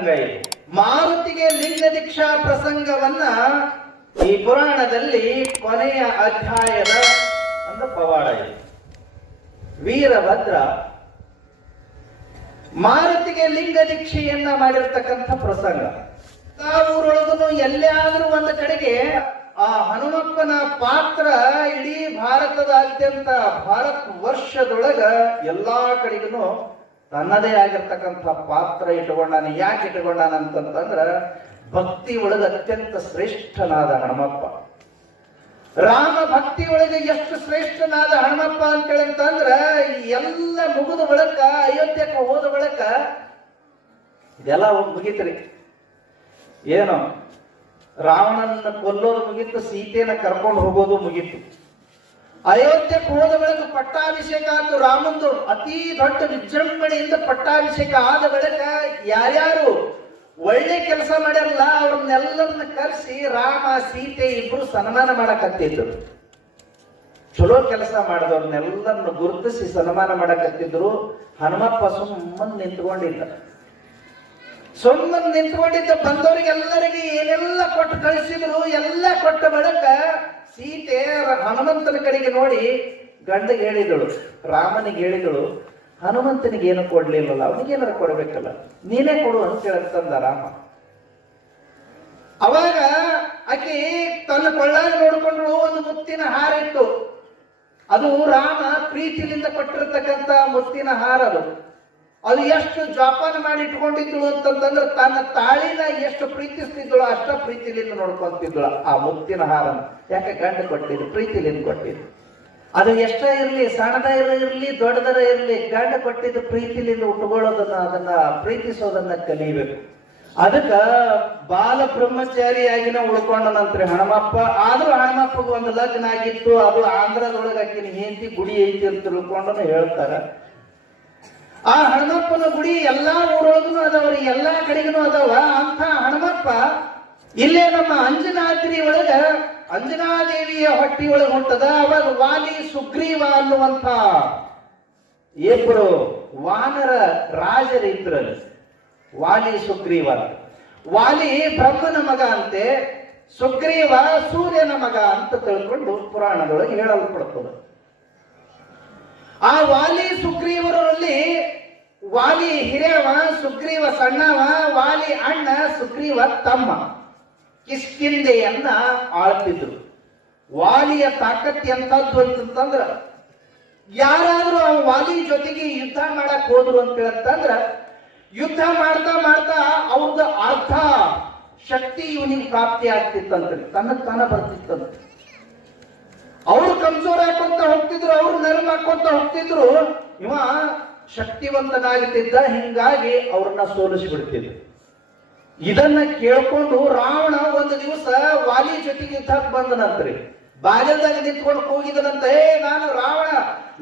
ಪ್ರಸಂಗ ಇದೆ. ಮಾರುತಿಗೆ ಲಿಂಗ ದೀಕ್ಷಾ ಪ್ರಸಂಗವನ್ನ ಈ ಪುರಾಣದಲ್ಲಿ ಕೊನೆಯ ಅಧ್ಯಾಯದ ಒಂದು ಪವಾಡ ಇದೆ. ವೀರಭದ್ರ ಮಾರುತಿಗೆ ಲಿಂಗ ದೀಕ್ಷೆಯನ್ನ ಮಾಡಿರ್ತಕ್ಕಂಥ ಪ್ರಸಂಗ. ಆ ಊರೊಳಗೂ ಎಲ್ಲಾದ್ರೂ ಒಂದು ಕಡೆಗೆ ಆ ಹನುಮಪ್ಪನ ಪಾತ್ರ ಇಡೀ ಭಾರತದಾದ್ಯಂತ ಭಾರತ ವರ್ಷದೊಳಗ ಎಲ್ಲಾ ಕಡೆಗೂ ತನ್ನದೇ ಆಗಿರ್ತಕ್ಕಂಥ ಪಾತ್ರ ಇಟ್ಕೊಂಡಾನ. ಯಾಕೆ ಇಟ್ಕೊಂಡಾನ ಅಂತಂದ್ರ ಭಕ್ತಿ ಒಳಗ ಅತ್ಯಂತ ಶ್ರೇಷ್ಠನಾದ ಹನುಮಪ್ಪ. ರಾಮ ಭಕ್ತಿ ಒಳಗೆ ಎಷ್ಟು ಶ್ರೇಷ್ಠನಾದ ಹನುಮಪ್ಪ ಅಂತಂದ್ರ ಎಲ್ಲ ಮುಗಿದ ಬಳಿಕ ಅಯೋಧ್ಯಕ್ಕೆ ಹೋದ ಬಳಿಕ ಇದೆಲ್ಲ ಮುಗೀತ್ರಿ. ಏನು ರಾವಣನ ಕೊಲ್ಲೋದು ಮುಗೀತು, ಸೀತೆಯನ್ನ ಕರ್ಕೊಂಡು ಹೋಗೋದು ಮುಗೀತು. ಅಯೋಧ್ಯಕ್ಕೆ ಹೋದ ಬಳಿಕ ಪಟ್ಟಾಭಿಷೇಕ ಆಯ್ತು ರಾಮಂದು. ಅತಿ ದೊಡ್ಡ ವಿಜೃಂಭಣೆಯಿಂದ ಪಟ್ಟಾಭಿಷೇಕ ಆದ ಬಳಿಕ ಯಾರ್ಯಾರು ಒಳ್ಳೆ ಕೆಲಸ ಮಾಡ್ಯಾರಲ್ಲ ಅವ್ರನ್ನೆಲ್ಲರನ್ನ ಕರೆಸಿ ರಾಮ ಸೀತೆ ಇಬ್ರು ಸನ್ಮಾನ ಮಾಡಕತ್ತಿದ್ರು. ಚಲೋ ಕೆಲಸ ಮಾಡಿದವ್ರನ್ನೆಲ್ಲರನ್ನು ಗುರುತಿಸಿ ಸನ್ಮಾನ ಮಾಡಕತ್ತಿದ್ರು. ಹನುಮಪ್ಪ ಸುಮ್ಮನೆ ನಿಂತ್ಕೊಂಡಿದ್ದ. ಬಂದವರಿಗೆಲ್ಲರಿಗೆ ಏನೆಲ್ಲ ಕೊಟ್ಟು ಕಳಿಸಿದ್ರು. ಎಲ್ಲ ಕೊಟ್ಟ ಬಳಿಕ ಸೀತೆ ಹನುಮಂತನ ಕಡೆಗೆ ನೋಡಿ ಗಂಡಗೆ ಹೇಳಿದಳು, ರಾಮನಿಗೆ ಹೇಳಿದಳು, ಹನುಮಂತನಿಗೆ ಏನು ಕೊಡ್ಲಿಲ್ಲಲ್ಲ, ಅವನಿಗೇನಾರು ಕೊಡ್ಬೇಕಲ್ಲ, ನೀನೇ ಕೊಡು ಅಂತ ಹೇಳ್ತಂದ ರಾಮ. ಅವಾಗ ಆಕೆ ತನ್ನ ಕೊಳ್ಳಾಗ ನೋಡ್ಕೊಂಡ್ರು ಒಂದು ಮುತ್ತಿನ ಹಾರ ಇತ್ತು. ಅದು ರಾಮ ಪ್ರೀತಿಲಿಂದ ಕೊಟ್ಟಿರ್ತಕ್ಕಂಥ ಮುತ್ತಿನ ಹಾರ. ಅದು ಎಷ್ಟು ಜೋಪಾನ ಮಾಡಿ ಇಟ್ಕೊಂಡಿದ್ಳು ಅಂತಂದ್ರೆ ತನ್ನ ತಾಳಿನ ಎಷ್ಟು ಪ್ರೀತಿಸ್ತಿದ್ಳು ಅಷ್ಟ ಪ್ರೀತಿಲಿಂದ ನೋಡ್ಕೊಂತಿದ್ಳು ಆ ಮುತ್ತಿನ ಹಾರನ. ಯಾಕೆ ಗಂಡ ಕೊಟ್ಟಿದ್ರು, ಪ್ರೀತಿಲಿಂದ ಕೊಟ್ಟಿದ್ರು. ಅದು ಎಷ್ಟ ಇರ್ಲಿ, ಸಣ್ಣದ ಇರಲಿ ದೊಡ್ಡದರ ಇರ್ಲಿ, ಗಂಡ ಕೊಟ್ಟಿದ್ದು ಪ್ರೀತಿಲಿಂದ ಉಟ್ಕೊಳ್ಳೋದನ್ನ, ಅದನ್ನ ಪ್ರೀತಿಸೋದನ್ನ ಕಲಿಬೇಕು. ಅದಕ್ಕ ಬಾಲ ಬ್ರಹ್ಮಚಾರಿಯಾಗಿನ ಉಳ್ಕೊಂಡನಂತ್ರಿ ಹನುಮಪ್ಪ. ಆದ್ರೂ ಹನುಮಪ್ಪಗೆ ಒಂದು ಲಗ್ನ ಆಗಿತ್ತು. ಅದು ಆಂಧ್ರದೊಳಗ ಆಕಿನ ಹೆಂಡತಿ ಗುಡಿ ಐತಿ ಅಂತ ತಿಳ್ಕೊಂಡನು ಹೇಳ್ತಾರ. ಆ ಹನುಮಪ್ಪನ ಗುಡಿ ಎಲ್ಲಾ ಊರೊಳಗೂ ಅದಾವ್ರಿ, ಎಲ್ಲಾ ಕಡೆಗೂ ಅದಾವ. ಅಂತ ಹನುಮಪ್ಪ ಇಲ್ಲೇ ನಮ್ಮ ಅಂಜನಾದ್ರಿ ಒಳಗ ಅಂಜನಾದೇವಿಯ ಹೊಟ್ಟಿ ಒಳಗೆ ಹುಟ್ಟದ. ಅವಾಗ ವಾಲಿ ಸುಗ್ರೀವ ಅನ್ನುವಂತ ಇಬ್ಬರು ವಾನರ ರಾಜರಿದ್ರಲ್ಲಿ. ವಾಲಿ ಸುಗ್ರೀವ. ವಾಲಿ ಬ್ರಹ್ಮನ ಮಗ ಅಂತೆ, ಸುಗ್ರೀವ ಸೂರ್ಯನ ಮಗ ಅಂತ ತಿಳ್ಕೊಂಡು ಪುರಾಣದೊಳಗೆ ಹೇಳಲ್ಪಡ್ತದೆ. ಆ ವಾಲಿ ಸುಗ್ರೀವರಲ್ಲಿ ವಾಲಿ ಹಿರಿಯವ, ಸುಗ್ರೀವ ಸಣ್ಣವ. ವಾಲಿ ಅಣ್ಣ, ಸುಗ್ರೀವ ತಮ್ಮ. ಕಿಷ್ಕಿಂಧೆಯನ್ನ ಆಳ್ತಿದ್ರು. ವಾಲಿಯ ತಾಕತ್ ಎಂತದ್ದು ಅಂತಂದ್ರ ಯಾರಾದ್ರೂ ಆ ವಾಲಿ ಜೊತೆಗೆ ಯುದ್ಧ ಮಾಡಕ್ ಹೋದ್ರು ಅಂತ ಹೇಳಂತಂದ್ರ ಯುದ್ಧ ಮಾಡ್ತಾ ಮಾಡ್ತಾ ಅವ್ರದ್ದು ಅರ್ಧ ಶಕ್ತಿ ಇವನಿಗೆ ಪ್ರಾಪ್ತಿ ಆಗ್ತಿತ್ತಂತ್ರಿ, ತಾನ ಬರ್ತಿತ್ತಂತ. ಅವ್ರು ಕಮ್ಸೋರ್ ಹಾಕೊಂತ ಹೋಗ್ತಿದ್ರು, ಅವ್ರು ನೆರವು ಹಾಕೊಂತ ಹೋಗ್ತಿದ್ರು. ಇವ ಶಕ್ತಿವಂತನಾಗುತ್ತಿದ್ದ. ಹಿಂಗಾಗಿ ಅವ್ರನ್ನ ಸೋಲಿಸಿಬಿಡ್ತಿದ್ರು. ಇದನ್ನ ಕೇಳ್ಕೊಂಡು ರಾವಣ ಒಂದು ದಿವಸ ವಾಲಿ ಜೊತೆಗೆ ಯುದ್ಧಕ್ಕೆ ಬಂದನಂತ್ರಿ. ಬಾಗಿಲ್ದಾಗ ನಿಂತ್ಕೊಂಡು ಹೋಗಿದನಂತ, ನಾನು ರಾವಣ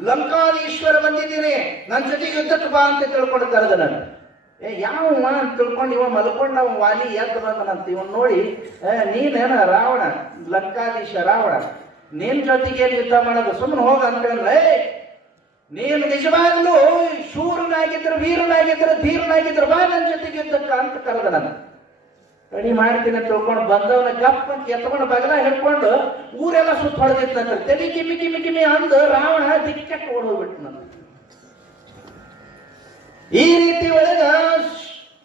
ಲಂಕಾದೀಶ್ವರ ಬಂದಿದ್ದೀನಿ, ನನ್ನ ಜೊತೆಗೆ ಯುದ್ಧಕ್ಕೆ ಬಾ ಅಂತ ತಿಳ್ಕೊಂಡು ಕರೆದನಂತ. ಯಾವ ಅಂತ ತಿಳ್ಕೊಂಡು ಇವ ಮಲ್ಕೊಂಡ ವಾಲಿ ಎದ್ದು ಬಂದನಂತ. ಇವನ್ ನೋಡಿ, ನೀನೇನ ರಾವಣ, ಲಂಕಾದೀಶ ರಾವಣ, ನಿನ್ ಜೊತೆಗೆ ಯುದ್ಧ ಮಾಡೋದು, ಸುಮ್ಮನೆ ಹೋಗ ಅಂತ ಹೇಳಿದ್ರೆ, ನೀನು ನಿಜವಾಗ್ಲೂ ಶೂರನಾಗಿದ್ರು, ವೀರನಾಗಿದ್ರು, ಧೀರನಾಗಿದ್ರು, ಬಾ ನನ್ನ ಜೊತೆಗೆ ಯುದ್ಧಕ್ಕ ಅಂತ ಕರೆದನಂತ. ರೆಡಿ ಮಾಡ್ತೀನಿ ತಿಳ್ಕೊಂಡು ಬಂದವನ ಗಪ್ ಅಂತ ಎತ್ಕೊಂಡು ಬಗಲ ಹಿಡ್ಕೊಂಡು ಊರೆಲ್ಲ ಸುತ್ತ ಹೊಡೆದಿತ್ತಂತ. ತೆಲಿ ಕಿಮ್ಮಿ ಕಿಮ್ಮಿ ಕಿಮ್ಮಿ ಅಂದು ರಾವಣ ದಿಕ್ಕಕ್ಕೆ ಓಡೋಗ್ಬಿಟ್ನಂತ. ಈ ರೀತಿ ಒಳಗ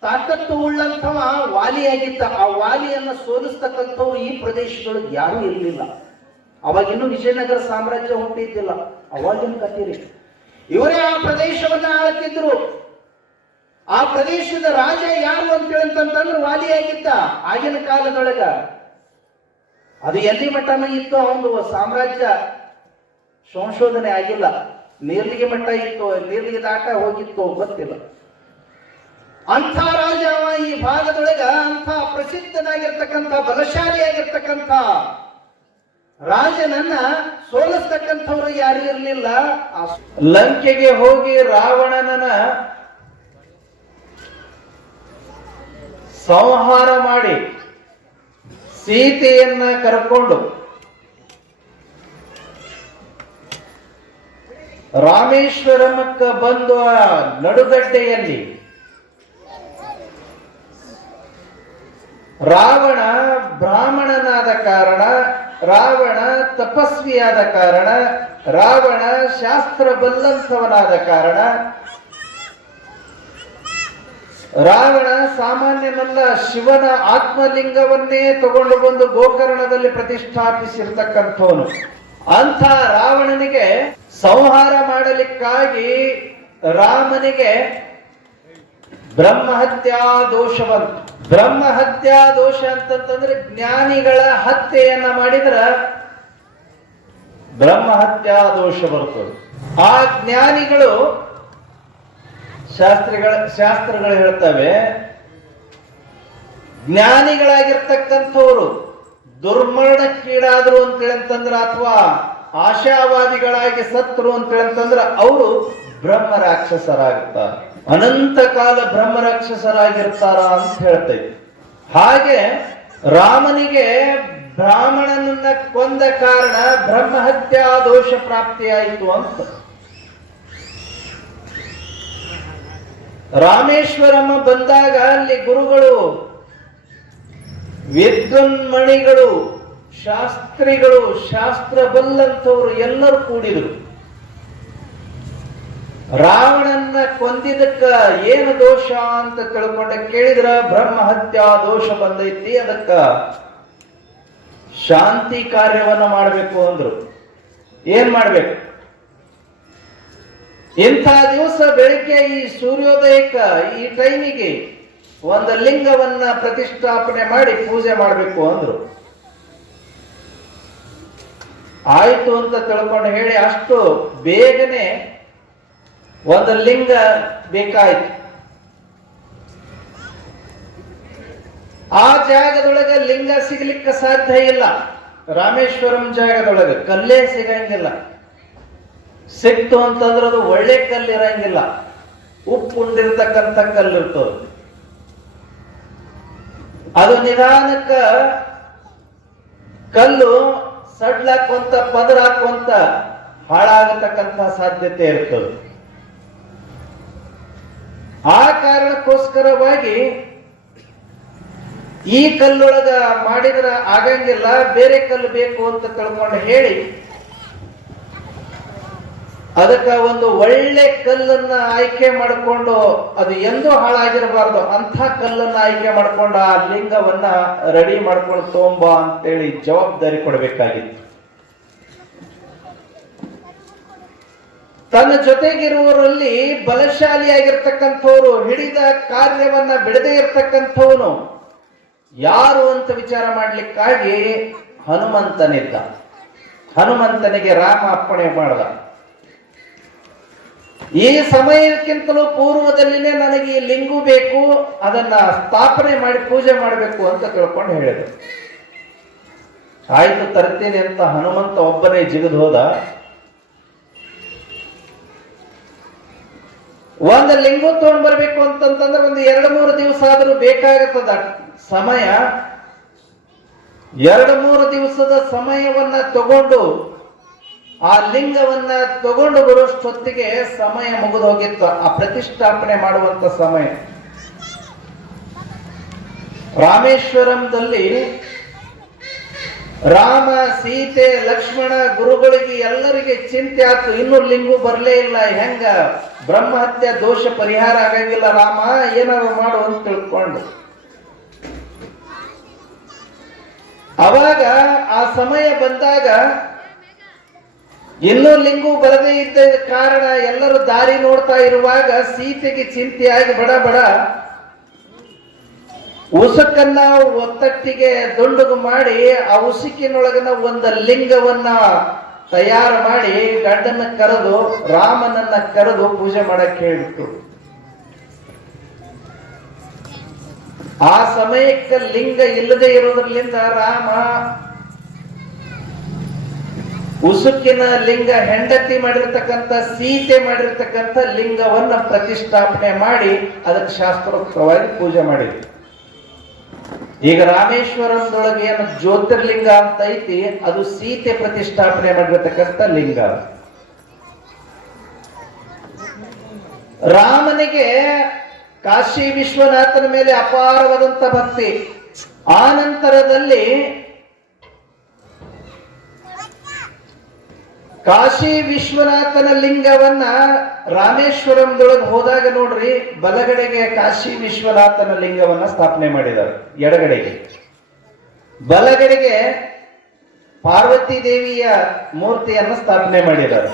ತಾಕತ್ತು ಉಳ್ಳಂಥವ ವಾಲಿಯಾಗಿದ್ದ. ಆ ವಾಲಿಯನ್ನ ಸೋಲಿಸ್ತಕ್ಕಂಥವ್ರು ಈ ಪ್ರದೇಶದೊಳಗೆ ಯಾರೂ ಇರಲಿಲ್ಲ. ಅವಾಗಿನ್ನೂ ವಿಜಯನಗರ ಸಾಮ್ರಾಜ್ಯ ಹುಟ್ಟಿದ್ದಿಲ್ಲ. ಅವಾಗಿನ ಕತೀರಿ ಇವರೇ ಆ ಪ್ರದೇಶವನ್ನ ಆಳ್ತಿದ್ರು. ಆ ಪ್ರದೇಶದ ರಾಜ ಯಾರು ಅಂತ ಹೇಳಂತಂದ್ರೆ ವಾಲಿಯಾಗಿದ್ದ. ಆಗಿನ ಕಾಲದೊಳಗ ಅದು ಎಲ್ಲಿ ಮಟ್ಟನೂ ಇತ್ತು ಒಂದು ಸಾಮ್ರಾಜ್ಯ ಸಂಶೋಧನೆ ಆಗಿಲ್ಲ. ನೀರ್ಲಿಗೆ ಮಟ್ಟ ಇತ್ತು, ನೀರ್ಲಿಗೆ ದಾಟ ಹೋಗಿತ್ತು ಗೊತ್ತಿಲ್ಲ. ಅಂಥ ರಾಜ ಈ ಭಾಗದೊಳಗ ಅಂಥ ಪ್ರಸಿದ್ಧನಾಗಿರ್ತಕ್ಕಂಥ ಬಲಶಾಲಿಯಾಗಿರ್ತಕ್ಕಂಥ ರಾಜನನ್ನ ಸೋಲಿಸ್ತಕ್ಕಂಥವ್ರು ಯಾರು ಇರಲಿಲ್ಲ. ಲಂಕೆಗೆ ಹೋಗಿ ರಾವಣನನ್ನ ಸಂಹಾರ ಮಾಡಿ ಸೀತೆಯನ್ನ ಕರ್ಕೊಂಡು ರಾಮೇಶ್ವರಮಕ್ಕ ಬಂದು ಆ ನಡುಗಡ್ಡೆಯಲ್ಲಿ ರಾವಣ ಬ್ರಾಹ್ಮಣನಾದ ಕಾರಣ, ರಾವಣ ತಪಸ್ವಿಯಾದ ಕಾರಣ, ರಾವಣ ಶಾಸ್ತ್ರ ಬಲ್ಲಂಥವನಾದ ಕಾರಣ, ರಾವಣ ಸಾಮಾನ್ಯನಲ್ಲ, ಶಿವನ ಆತ್ಮಲಿಂಗವನ್ನೇ ತಗೊಂಡು ಬಂದು ಗೋಕರ್ಣದಲ್ಲಿ ಪ್ರತಿಷ್ಠಾಪಿಸಿರ್ತಕ್ಕಂಥವನು. ಅಂಥ ರಾವಣನಿಗೆ ಸಂಹಾರ ಮಾಡಲಿಕ್ಕಾಗಿ ರಾಮನಿಗೆ ಬ್ರಹ್ಮಹತ್ಯಾ ದೋಷ ಬಂತು. ಬ್ರಹ್ಮಹತ್ಯಾ ದೋಷ ಅಂತಂತಂದ್ರೆ ಜ್ಞಾನಿಗಳ ಹತ್ಯೆಯನ್ನ ಮಾಡಿದ್ರ ಬ್ರಹ್ಮಹತ್ಯಾ ದೋಷ ಬರ್ತದೆ. ಆ ಜ್ಞಾನಿಗಳು ಶಾಸ್ತ್ರಗಳು ಹೇಳ್ತವೆ, ಜ್ಞಾನಿಗಳಾಗಿರ್ತಕ್ಕಂಥವ್ರು ದುರ್ಮರಣಕ್ಕೀಡಾದ್ರು ಅಂತೇಳಂತಂದ್ರ ಅಥವಾ ಆಶಾವಾದಿಗಳಾಗಿ ಸತ್ರು ಅಂತೇಳಂತಂದ್ರ ಅವರು ಬ್ರಹ್ಮ ರಾಕ್ಷಸರಾಗುತ್ತಾರೆ, ಅನಂತ ಕಾಲ ಬ್ರಹ್ಮ ರಾಕ್ಷಸರಾಗಿರ್ತಾರ ಅಂತ ಹೇಳ್ತೈತಿ. ಹಾಗೆ ರಾಮನಿಗೆ ಬ್ರಾಹ್ಮಣನನ್ನ ಕೊಂದ ಕಾರಣ ಬ್ರಹ್ಮಹತ್ಯಾ ದೋಷ ಪ್ರಾಪ್ತಿಯಾಯಿತು ಅಂತ. ರಾಮೇಶ್ವರಂ ಬಂದಾಗ ಅಲ್ಲಿ ಗುರುಗಳು, ವಿದ್ವನ್ಮಣಿಗಳು, ಶಾಸ್ತ್ರಿಗಳು, ಶಾಸ್ತ್ರ ಬಲ್ಲಂಥವ್ರು ಎಲ್ಲರೂ ಕೂಡಿದ್ರು. ರಾವಣನ್ನ ಕೊಂದಿದ್ದಕ್ಕ ಏನು ದೋಷ ಅಂತ ತಿಳ್ಕೊಂಡ ಕೇಳಿದ್ರ ಬ್ರಹ್ಮಹತ್ಯಾ ದೋಷ ಬಂದೈತಿ, ಅದಕ್ಕ ಶಾಂತಿ ಕಾರ್ಯವನ್ನ ಮಾಡಬೇಕು ಅಂದ್ರು. ಏನ್ ಮಾಡ್ಬೇಕು? ಇಂಥ ದಿವಸ ಬೆಳಿಗ್ಗೆ ಈ ಸೂರ್ಯೋದಯಕ್ಕ ಈ ಟೈಮಿಗೆ ಒಂದು ಲಿಂಗವನ್ನ ಪ್ರತಿಷ್ಠಾಪನೆ ಮಾಡಿ ಪೂಜೆ ಮಾಡಬೇಕು ಅಂದ್ರು. ಆಯ್ತು ಅಂತ ತಿಳ್ಕೊಂಡು ಹೇಳಿ ಅಷ್ಟು ಬೇಗನೆ ಒಂದು ಲಿಂಗ ಬೇಕಾಯ್ತು. ಆ ಜಾಗದೊಳಗೆ ಲಿಂಗ ಸಿಗ್ಲಿಕ್ಕೆ ಸಾಧ್ಯ ಇಲ್ಲ. ರಾಮೇಶ್ವರಂ ಜಾಗದೊಳಗೆ ಕಲ್ಲೇ ಸಿಗಂಗಿಲ್ಲ. ಸಿಕ್ತು ಅಂತಂದ್ರೆ ಅದು ಒಳ್ಳೆ ಕಲ್ಲು ಇರಂಗಿಲ್ಲ, ಉಪ್ಪು ಉಂಡಿರ್ತಕ್ಕಂಥ ಕಲ್ಲು ಇರ್ತದೆ. ಅದು ನಿಧಾನಕ್ಕ ಕಲ್ಲು ಸಡ್ಲಾಕೊಂತ ಪದರಾಕೊಂತ ಹಾಳಾಗತಕ್ಕಂಥ ಸಾಧ್ಯತೆ ಇರ್ತದೆ. ಆ ಕಾರಣಕ್ಕೋಸ್ಕರವಾಗಿ ಈ ಕಲ್ಲೊಳಗ ಮಾಡಿದ್ರ ಆಗಂಗಿಲ್ಲ, ಬೇರೆ ಕಲ್ಲು ಬೇಕು ಅಂತ ತಿಳ್ಕೊಂಡು ಹೇಳಿ ಅದಕ್ಕ ಒಂದು ಒಳ್ಳೆ ಕಲ್ಲನ್ನ ಆಯ್ಕೆ ಮಾಡಿಕೊಂಡು, ಅದು ಎಂದೂ ಹಾಳಾಗಿರಬಾರ್ದು ಅಂಥ ಕಲ್ಲನ್ನ ಆಯ್ಕೆ ಮಾಡ್ಕೊಂಡು ಆ ಲಿಂಗವನ್ನ ರೆಡಿ ಮಾಡ್ಕೊಂಡು ತಗೊಂಬ ಅಂತೇಳಿ ಜವಾಬ್ದಾರಿ ಕೊಡಬೇಕಾಗಿತ್ತು. ತನ್ನ ಜೊತೆಗಿರುವವರಲ್ಲಿ ಬಲಶಾಲಿಯಾಗಿರ್ತಕ್ಕಂಥವ್ರು, ಹಿಡಿದ ಕಾರ್ಯವನ್ನ ಬಿಡದೇ ಇರ್ತಕ್ಕಂಥವನು ಯಾರು ಅಂತ ವಿಚಾರ ಮಾಡ್ಲಿಕ್ಕಾಗಿ ಹನುಮಂತನಿದ್ದ. ಹನುಮಂತನಿಗೆ ರಾಮ ಅಪ್ಪಣೆ ಮಾಡ್ದ, ಈ ಸಮಯಕ್ಕಿಂತಲೂ ಪೂರ್ವದಲ್ಲಿನೇ ನನಗೆ ಈ ಲಿಂಗು ಬೇಕು, ಅದನ್ನ ಸ್ಥಾಪನೆ ಮಾಡಿ ಪೂಜೆ ಮಾಡಬೇಕು ಅಂತ ತಿಳ್ಕೊಂಡು ಹೇಳಿದ್ರು. ಆಯ್ತು ತರ್ತೀನಿ ಅಂತ ಹನುಮಂತ ಒಬ್ಬನೇ ಜಿಗಿದು ಹೋದ. ಒಂದು ಲಿಂಗು ತಗೊಂಡ್ ಬರ್ಬೇಕು ಅಂತಂತಂದ್ರೆ ಒಂದು 2-3 ದಿವಸ ಆದ್ರೂ ಬೇಕಾಗುತ್ತದ ಸಮಯ. 2-3 ದಿವಸದ ಸಮಯವನ್ನ ತಗೊಂಡು ಆ ಲಿಂಗವನ್ನ ತಗೊಂಡು ಬರುವಷ್ಟೊತ್ತಿಗೆ ಸಮಯ ಮುಗಿದು ಹೋಗಿತ್ತು, ಆ ಪ್ರತಿಷ್ಠಾಪನೆ ಮಾಡುವಂತ ಸಮಯ. ರಾಮೇಶ್ವರಂದಲ್ಲಿ ರಾಮ, ಸೀತೆ, ಲಕ್ಷ್ಮಣ, ಗುರುಗಳಿಗೆ ಎಲ್ಲರಿಗೆ ಚಿಂತೆ ಆಯ್ತು, ಇನ್ನೂ ಲಿಂಗು ಬರಲೇ ಇಲ್ಲ, ಹೆಂಗ ಬ್ರಹ್ಮಹತ್ಯೆ ದೋಷ ಪರಿಹಾರ ಆಗಂಗಿಲ್ಲ, ರಾಮ ಏನಾದ್ರು ಮಾಡು ಅಂತ ತಿಳ್ಕೊಂಡು. ಅವಾಗ ಆ ಸಮಯ ಬಂದಾಗ ಇನ್ನೂ ಲಿಂಗು ಬರದೇ ಇದ್ದ ಕಾರಣ ಎಲ್ಲರೂ ದಾರಿ ನೋಡ್ತಾ ಇರುವಾಗ ಸೀತೆಗೆ ಚಿಂತೆಯಾಗಿ ಬಡ ಬಡ ಉಸುಕನ್ನ ಒತ್ತಟ್ಟಿಗೆ ದುಂಡುಗು ಮಾಡಿ ಆ ಉಸುಕಿನೊಳಗನ ಒಂದು ಲಿಂಗವನ್ನ ತಯಾರು ಮಾಡಿ ಗಂಡನ ಕರೆದು ರಾಮನನ್ನ ಕರೆದು ಪೂಜೆ ಮಾಡಕ್ ಹೇಳಿಬಿಟ್ಟು. ಆ ಸಮಯಕ್ಕೆ ಲಿಂಗ ಇಲ್ಲದೆ ಇರೋದ್ರಲ್ಲಿಂದ ರಾಮ ಉಸುಕಿನ ಲಿಂಗ, ಹೆಂಡತಿ ಮಾಡಿರ್ತಕ್ಕಂಥ ಸೀತೆ ಮಾಡಿರ್ತಕ್ಕಂಥ ಲಿಂಗವನ್ನ ಪ್ರತಿಷ್ಠಾಪನೆ ಮಾಡಿ ಅದಕ್ಕೆ ಶಾಸ್ತ್ರೋಕ್ತವಾಗಿ ಪೂಜೆ ಮಾಡಿದ್ರು. ಈಗ ರಾಮೇಶ್ವರಂದೊಳಗೆ ಏನು ಜ್ಯೋತಿರ್ಲಿಂಗ ಅಂತ ಐತಿ, ಅದು ಸೀತೆ ಪ್ರತಿಷ್ಠಾಪನೆ ಮಾಡಿರ್ತಕ್ಕಂಥ ಲಿಂಗ. ರಾಮನಿಗೆ ಕಾಶಿ ವಿಶ್ವನಾಥನ ಮೇಲೆ ಅಪಾರವಾದಂತ ಭಕ್ತಿ. ಆ ನಂತರದಲ್ಲಿ ಕಾಶಿ ವಿಶ್ವನಾಥನ ಲಿಂಗವನ್ನ ರಾಮೇಶ್ವರಂದೊಳಗೆ ಹೋದಾಗ ನೋಡ್ರಿ, ಬಲಗಡೆಗೆ ಕಾಶಿ ವಿಶ್ವನಾಥನ ಲಿಂಗವನ್ನ ಸ್ಥಾಪನೆ ಮಾಡಿದ್ದಾರೆ, ಎಡಗಡೆಗೆ. ಬಲಗಡೆಗೆ ಪಾರ್ವತಿ ದೇವಿಯ ಮೂರ್ತಿಯನ್ನು ಸ್ಥಾಪನೆ ಮಾಡಿದ್ದಾರೆ.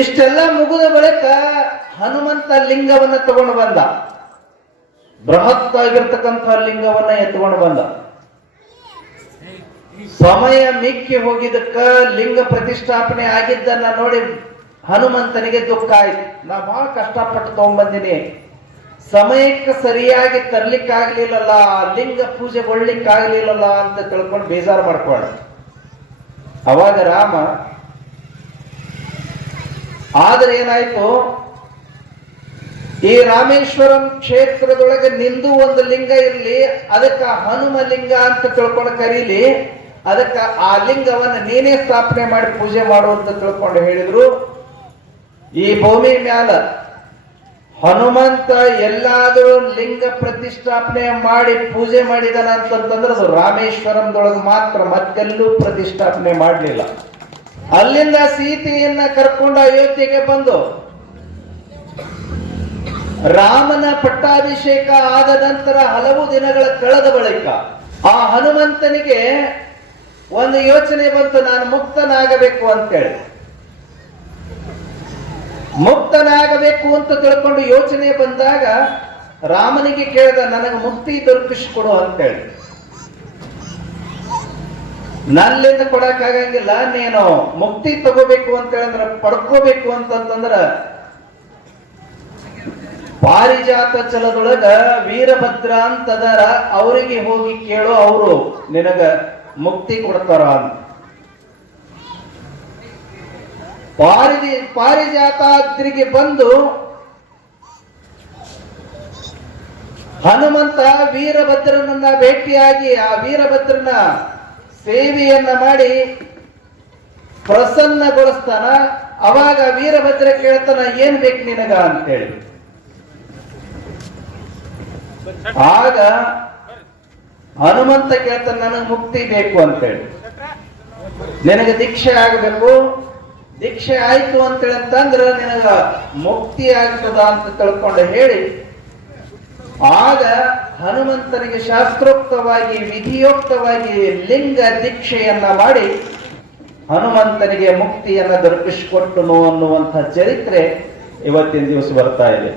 ಇಷ್ಟೆಲ್ಲ ಮುಗಿದ ಬಳಿಕ ಹನುಮಂತ ಲಿಂಗವನ್ನ ತಗೊಂಡು ಬಂದ, ಬೃಹತ್ ಆಗಿರ್ತಕ್ಕಂಥ ಲಿಂಗವನ್ನ ಎತ್ಕೊಂಡು ಬಂದ. ಸಮಯ ಮಿಕ್ಕಿ ಹೋಗಿದ್ದಕ್ಕ ಲಿಂಗ ಪ್ರತಿಷ್ಠಾಪನೆ ಆಗಿದ್ದನ್ನ ನೋಡಿ ಹನುಮಂತನಿಗೆ ದುಃಖ ಆಯ್ತು. ನಾ ಬಹಳ ಕಷ್ಟಪಟ್ಟು ತಗೊಂಡ್ಬಂದಿನಿ, ಸಮಯಕ್ಕೆ ಸರಿಯಾಗಿ ತರ್ಲಿಕ್ಕಾಗ್ಲಿಲ್ಲಲ್ಲ, ಲಿಂಗ ಪೂಜೆ ಕೊಡ್ಲಿಕ್ಕಾಗ್ಲಿಲ್ಲಲ್ಲ ಅಂತ ತಿಳ್ಕೊಂಡು ಬೇಜಾರು ಮಾಡ್ಕೊಂಡ. ಅವಾಗ ರಾಮ, ಆದ್ರೆ ಏನಾಯ್ತು, ಈ ರಾಮೇಶ್ವರಂ ಕ್ಷೇತ್ರದೊಳಗೆ ನಿಂದು ಒಂದು ಲಿಂಗ ಇರ್ಲಿ, ಅದಕ್ಕ ಹನುಮ ಲಿಂಗ ಅಂತ ತಿಳ್ಕೊಂಡು ಕರೀಲಿ, ಅದಕ್ಕ ಆ ಲಿಂಗವನ್ನು ನೀನೇ ಸ್ಥಾಪನೆ ಮಾಡಿ ಪೂಜೆ ಮಾಡು ಅಂತ ತಿಳ್ಕೊಂಡು ಹೇಳಿದ್ರು. ಈ ಭೂಮಿ ಮ್ಯಾಲ ಹನುಮಂತ ಎಲ್ಲಾದರೂ ಲಿಂಗ ಪ್ರತಿಷ್ಠಾಪನೆ ಮಾಡಿ ಪೂಜೆ ಮಾಡಿದನ ಅಂತಂತಂದ್ರೆ ಅದು ರಾಮೇಶ್ವರಂದೊಳಗೆ ಮಾತ್ರ, ಮತ್ತೆಲ್ಲೂ ಪ್ರತಿಷ್ಠಾಪನೆ ಮಾಡಲಿಲ್ಲ. ಅಲ್ಲಿಂದ ಸೀತೆಯನ್ನ ಕರ್ಕೊಂಡು ಅಯೋಧ್ಯೆಗೆ ಬಂದು ರಾಮನ ಪಟ್ಟಾಭಿಷೇಕ ಆದ ನಂತರ ಹಲವು ದಿನಗಳ ಕಳೆದ ಬಳಿಕ ಆ ಹನುಮಂತನಿಗೆ ಒಂದು ಯೋಚನೆ ಬಂತು, ನಾನು ಮುಕ್ತನಾಗಬೇಕು ಅಂತೇಳಿ. ಮುಕ್ತನಾಗಬೇಕು ಅಂತ ತಿಳ್ಕೊಂಡು ಯೋಚನೆ ಬಂದಾಗ ರಾಮನಿಗೆ ಕೇಳಿದ, ನನಗೆ ಮುಕ್ತಿ ದೊರಕಿಸಿಕೊಡು ಅಂತೇಳಿ. ನನ್ನಿಂದ ಕೊಡಕ್ಕಾಗಂಗಿಲ್ಲ, ನೀನು ಮುಕ್ತಿ ತಗೋಬೇಕು ಅಂತ ಹೇಳಿದ್ರೆ, ಪಡ್ಕೋಬೇಕು ಅಂತಂದ್ರ ಪಾರಿಜಾತ ಚಲದೊಳಗ ವೀರಭದ್ರ ಅಂತದರ, ಅವರಿಗೆ ಹೋಗಿ ಕೇಳೋ, ಅವರು ನಿನಗ ಮುಕ್ತಿ ಕೊಡ್ತಾರ ಅಂತ. ಪಾರಿಜಾತಾದ್ರಿಗೆ ಬಂದು ಹನುಮಂತ ವೀರಭದ್ರನನ್ನ ಭೇಟಿಯಾಗಿ ಆ ವೀರಭದ್ರನ ಸೇವೆಯನ್ನ ಮಾಡಿ ಪ್ರಸನ್ನಗೊಳಿಸ್ತಾನ. ಅವಾಗ ವೀರಭದ್ರ ಕೇಳ್ತಾನ, ಏನ್ ಬೇಕು ನಿನಗ ಅಂತೇಳಿ. ಆಗ ಹನುಮಂತ ಕೇಳ್ತಾನ, ನನಗೆ ಮುಕ್ತಿ ಬೇಕು ಅಂತೇಳಿ, ನಿನಗೆ ದೀಕ್ಷೆ ಆಗಬೇಕು, ದೀಕ್ಷೆ ಆಯ್ತು ಅಂತೇಳಿ ಅಂತಂದ್ರೆ ನಿನಗ ಮುಕ್ತಿ ಆಗ್ತದ ಅಂತ ತಿಳ್ಕೊಂಡು ಹೇಳಿ, ಆಗ ಹನುಮಂತನಿಗೆ ಶಾಸ್ತ್ರೋಕ್ತವಾಗಿ ವಿಧಿಯೋಕ್ತವಾಗಿ ಲಿಂಗ ದೀಕ್ಷೆಯನ್ನ ಮಾಡಿ ಹನುಮಂತನಿಗೆ ಮುಕ್ತಿಯನ್ನ ದೊರಕಿಸಿಕೊಟ್ಟನು ಅನ್ನುವಂಥ ಚರಿತ್ರೆ ಇವತ್ತಿನ ದಿವಸ ಬರ್ತಾ ಇದೆ.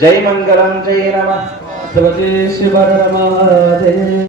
ಜೈ ಮಂಗಲಂ, ಜೈ ನಮಃ. ಶಿವರ